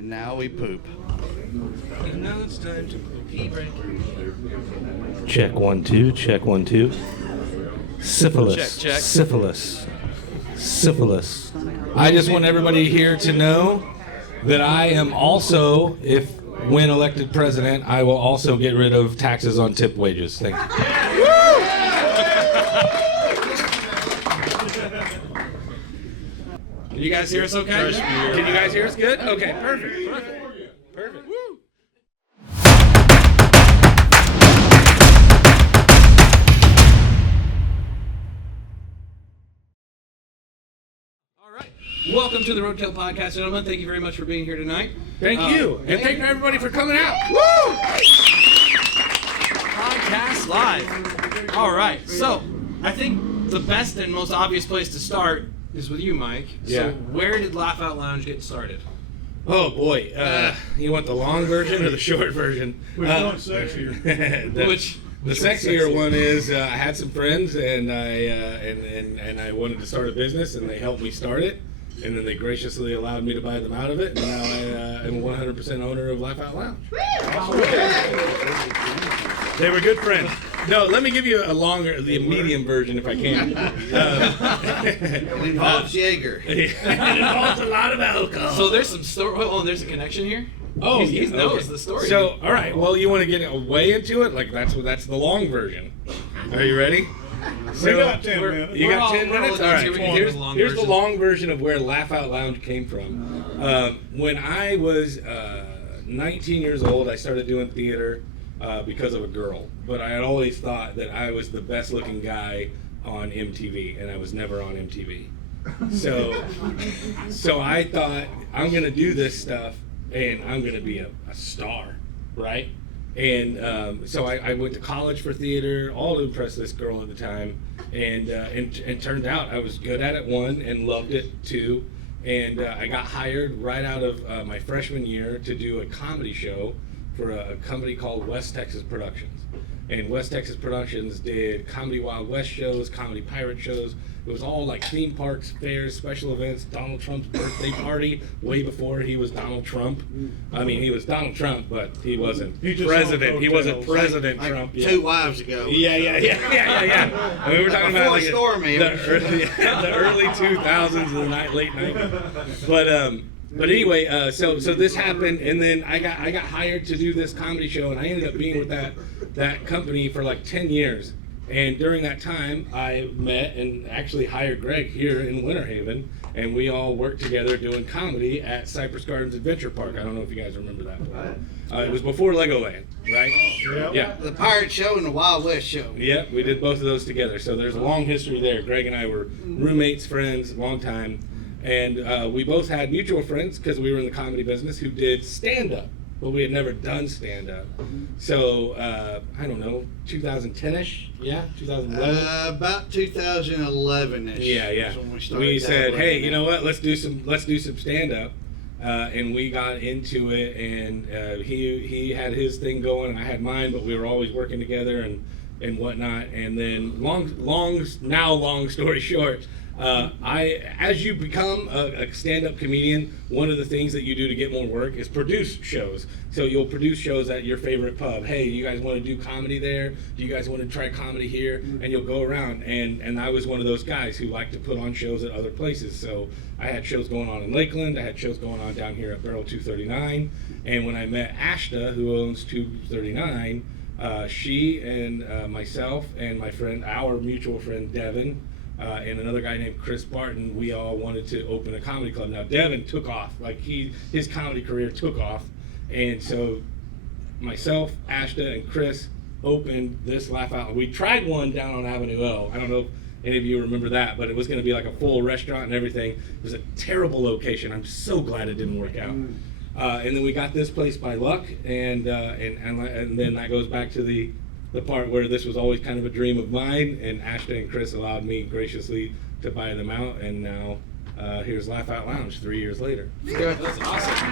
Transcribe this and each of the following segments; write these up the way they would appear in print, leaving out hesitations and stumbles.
And now we poop. And now it's time to pee break. Check 1 2. Check 1 2. Syphilis. Check, check. Syphilis. Syphilis. I just want everybody here to know that I am also, when elected president, I will also get rid of taxes on tip wages. Thank you. Can you guys hear us okay? Can you guys hear us good? Okay, perfect. Perfect. Woo! All right. Welcome to the Roadkill Podcast, gentlemen. Thank you very much for being here tonight. Thank you. And thank you everybody for coming out. Woo! Podcast live. All right. So, I think the best and most obvious place to start is with you, Mike. Yeah. So, where did Laugh Out Lounge get started? Oh boy, you want the long version or the short version? Which one's sexier? The sexier one is I had some friends and I wanted to start a business and they helped me start it, and then they graciously allowed me to buy them out of it, and now I am 100% owner of Laugh Out Lounge. They were good friends. No, let me give you the medium version if I can. It involves Jager. It involves a lot of alcohol. So there's some story. Oh, there's a connection here. Oh, he knows the story. So, all right. Well, you want to get way into it? Like that's the long version. Are you ready? We got 10 minutes. You got 10 minutes? All right. Here's the version. long version of where Laugh Out Lounge came from. When I was 19 years old, I started doing theater because of a girl. But I had always thought that I was the best looking guy on MTV, and I was never on MTV. So I thought, I'm going to do this stuff, and I'm going to be a star, right? And so I went to college for theater, all to impress this girl at the time, and turned out I was good at it, one, and loved it, two, and I got hired right out of my freshman year to do a comedy show for a company called West Texas Productions. And West Texas Productions did Comedy Wild West shows, Comedy Pirate shows. It was all like theme parks, fairs, special events, Donald Trump's birthday party, way before he was Donald Trump. I mean, he was Donald Trump, but he wasn't president. He wasn't President Like Trump. 2 wives ago. Yeah. I mean, we're talking about like the early 2000s, the late 90s. But anyway, so this happened, and then I got hired to do this comedy show, and I ended up being with that company for like 10 years. And during that time, I met and actually hired Greg here in Winter Haven, and we all worked together doing comedy at Cypress Gardens Adventure Park. I don't know if you guys remember that. It was before Legoland, right? Yeah. The Pirate Show and the Wild West Show. Yeah, we did both of those together. So there's a long history there. Greg and I were roommates, friends, long time. And we both had mutual friends, because we were in the comedy business, who did stand-up. But we had never done stand-up. So, I don't know, 2010-ish? Yeah, 2011? About 2011-ish. Yeah. We said, hey, you know what? Let's do some stand-up. And we got into it, and he had his thing going, and I had mine, but we were always working together and whatnot. And then long story short, as you become a stand-up comedian, one of the things that you do to get more work is produce shows. So you'll produce shows at your favorite pub. Hey, you guys want to do comedy there? Do you guys want to try comedy here? And you'll go around. And I was one of those guys who liked to put on shows at other places. So I had shows going on in Lakeland. I had shows going on down here at Barrel 239. And when I met Ashta, who owns 239, she and myself and my friend, our mutual friend Devin, and another guy named Chris Barton, we all wanted to open a comedy club. Now Devin took off, like his comedy career took off, and so myself, Ashta, and Chris opened this Laugh Out. We tried one down on Avenue L. I don't know if any of you remember that, but it was going to be like a full restaurant and everything. It was a terrible location. I'm so glad it didn't work out. And then we got this place by luck, and then that goes back to the part where this was always kind of a dream of mine, and Ashton and Chris allowed me graciously to buy them out, and now here's Laugh Out Lounge 3 years later. That's awesome.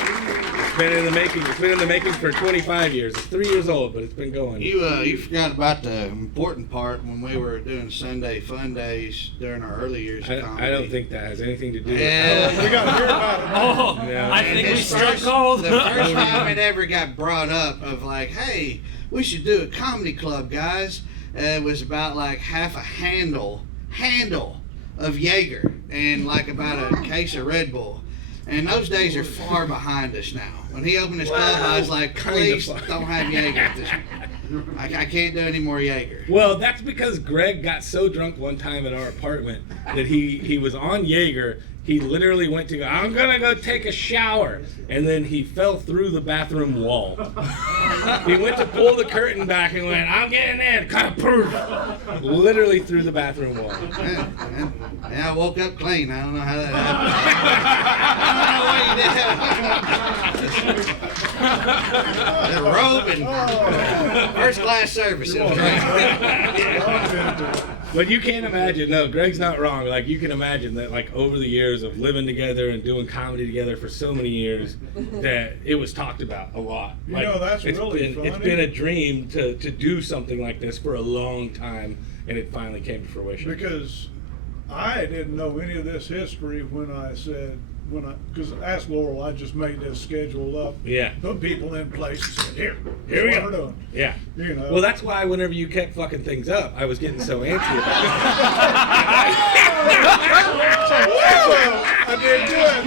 It's been in the making. It's been in the making for 25 years. It's 3 years old, but it's been going. You forgot about the important part when we were doing Sunday fun days during our early years of comedy. I don't think that has anything to do with Yeah. We got to hear about it. Oh, Yeah. I And think we his struck first- gold. The first time it ever got brought up of like, hey, we should do a comedy club, guys. It was about like half a handle of Jager and like about a case of Red Bull. And those days are far behind us now. When he opened his club, I was like, please don't have Jager at this. I can't do any more Jager. Well, that's because Greg got so drunk one time at our apartment that he was on Jager. He literally went to go, I'm gonna go take a shower, and then he fell through the bathroom wall. He went to pull the curtain back and went, I'm getting in, kind of poof, literally through the bathroom wall. And I woke up clean. I don't know how that happened. I don't know what you did. The robe and first class service. It was great. But you can't imagine, no, Greg's not wrong. Like, you can imagine that, like, over the years of living together and doing comedy together for so many years, that it was talked about a lot. You Like, know, that's really It's funny. been a dream to do something like this for a long time, and it finally came to fruition. Because I didn't know any of this history when I said, because ask Laurel, I just made this schedule up. Yeah. Put people in place and said, here Here we what go. we're doing. Yeah. You know. Well, that's why whenever you kept fucking things up, I was getting so antsy about it. I did good.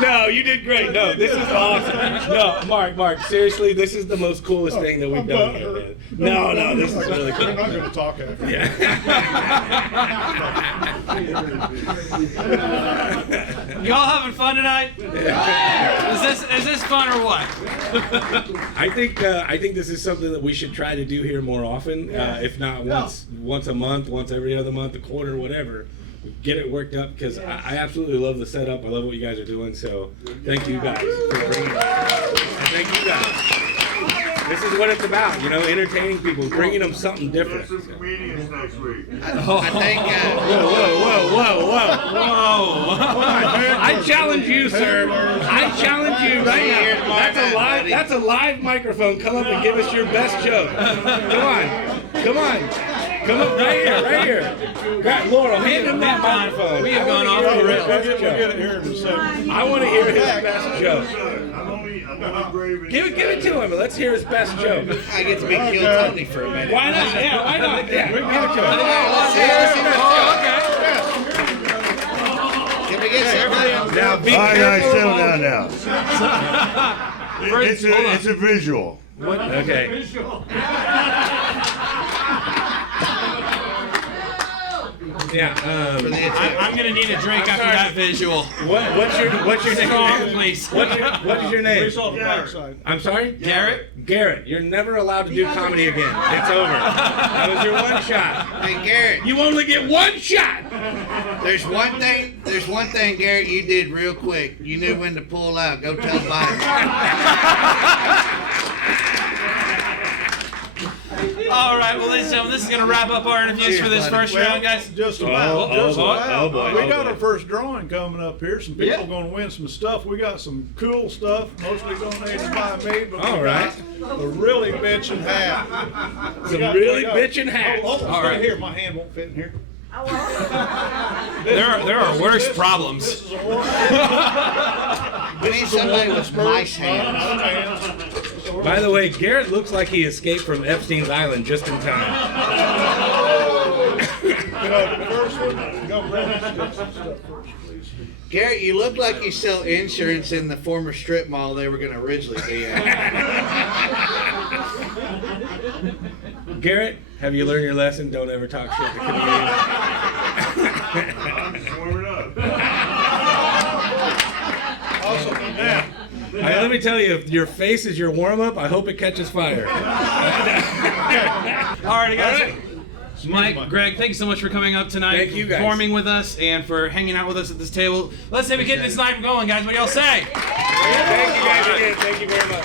No, you did great. No, this is awesome. No, Mark, seriously, this is the most coolest thing that we've done here, man. No, this is really We're not cool. going to talk after. Yeah. Y'all having fun tonight? Is this fun or what? I think this is something that we should try to do here more often. If not once a month, once every other month, a quarter, whatever. Get it worked up because I absolutely love the setup. I love what you guys are doing. So thank you guys for bringing it. And thank you guys. This is what it's about, you know, entertaining people, bringing them something different. Some comedians next week. I think. Whoa. I challenge you, sir. I challenge you right now. That's a live microphone. Come up and give us your best joke. Come on. Come up right here. Grab Laurel, hand him that microphone. We have gone off We'll the get rails. it here in a second. I want to hear his best joke. I'm only brave. Give it to him. Let's hear his best joke. I get to be Kill Tony for a minute. Why not? Yeah, why not? Yeah, give it to him. Can we get somebody? Now, be All right, careful. settle down now. It's a visual. What? Okay. Yeah. I'm gonna need a drink after that visual. What's your Strong, name? please. What is your name? Race off the backside. I'm sorry? Garrett? Garrett, you're never allowed to do comedy again. It's over. That was your one shot. Hey, Garrett, You only get one shot. there's one thing, Garrett, you did real quick. You knew when to pull out. Go tell Biden. All right, well, ladies and gentlemen, this is gonna wrap up our interviews for this first round, guys. Just about. Oh boy. We got our first drawing coming up here. Some people going to win some stuff. We got some cool stuff, mostly donated by me. But All we right. got a really bitchin' hat. Some really bitchin' hats. Oh, All right. Here, my hand won't fit in here. There are worse problems. This is a horse. We need somebody with nice hands. By the way, Garrett looks like he escaped from Epstein's Island just in time. The first one, go grab some stuff first, please. Garrett, you look like you sell insurance in the former strip mall they were going to originally be at. Garrett, have you learned your lesson? Don't ever talk shit to comedians. I'm just warming up. Also, now, Let me tell you, if your face is your warm-up, I hope it catches fire. All right, guys. Mike, Greg, thank you so much for coming up tonight, Thank you, guys. performing with us, and for hanging out with us at this table. Let's say we get this night going, guys. What do y'all say? Thank you guys again. Thank you very much.